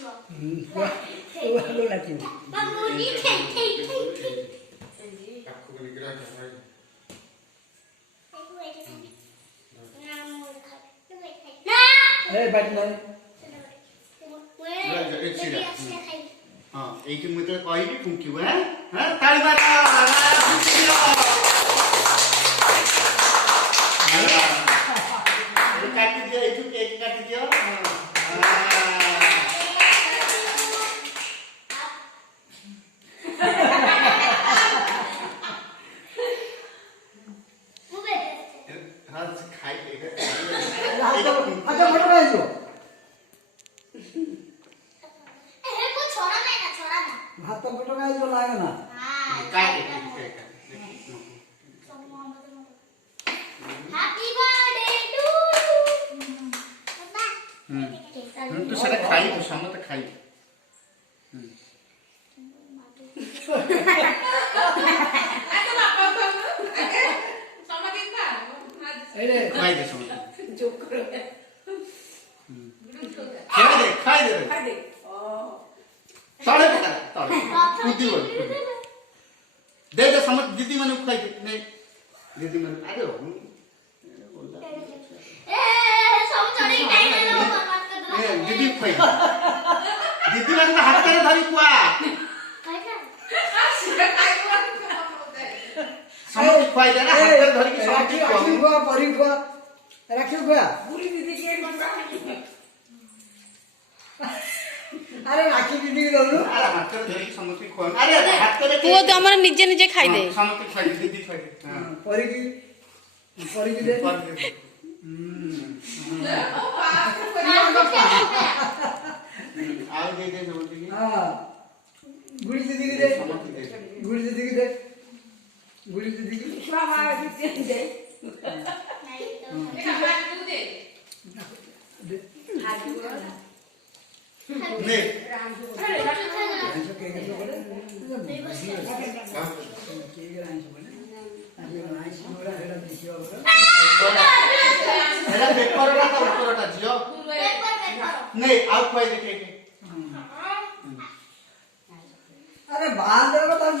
Lo lagi. Mamuni take. Aku kena gerak dah. Batman. हाँ एक मतलब कोई भी फूंकी हुआ है हाँ ताली मारो खुशी लो काट दिया एक केक काट दिया हाँ खाई Ada mana lagi? हाथ तो फोटो का जो लाएगा ना काट हैप्पी बर्थडे टू यू तो सारा खाई तो सामने तो खाई खाई दे सामने खाई दे ताले पकड़ ताले कूदी बोल दे समझ दीदी मैंने खाई नहीं दीदी मैंने अरे सब चढ़ी टाइम में लोग बात कर दो दीदी खाई दीदी मैंने हाथ करे धरी कुआ समझ खाई दे ना हाथ करे धरी की समझ राखी हुआ परी हुआ राखी हुआ पूरी दीदी के अरे राखी दीदी के दोनों अरे हाथ करे धरी की समझ खाई अरे हाथ करे वो तो हमारा निजे निजे खाई दे समझ खाई दीदी खाई हां परी की दे आओ दे समझ की हां गुड़ी दीदी की दे गुड़ी दीदी की दे गुड़ी दीदी की मामा दीदी दे नहीं ऐसा केक ऐसा बोले केक ऐसा बोले अभी नाइस मोरा हेडा दिसियो बोले हेला पेपर का तो उत्तरटा जियो नहीं आप खाई दे केक अरे बाहर जाओ बताओ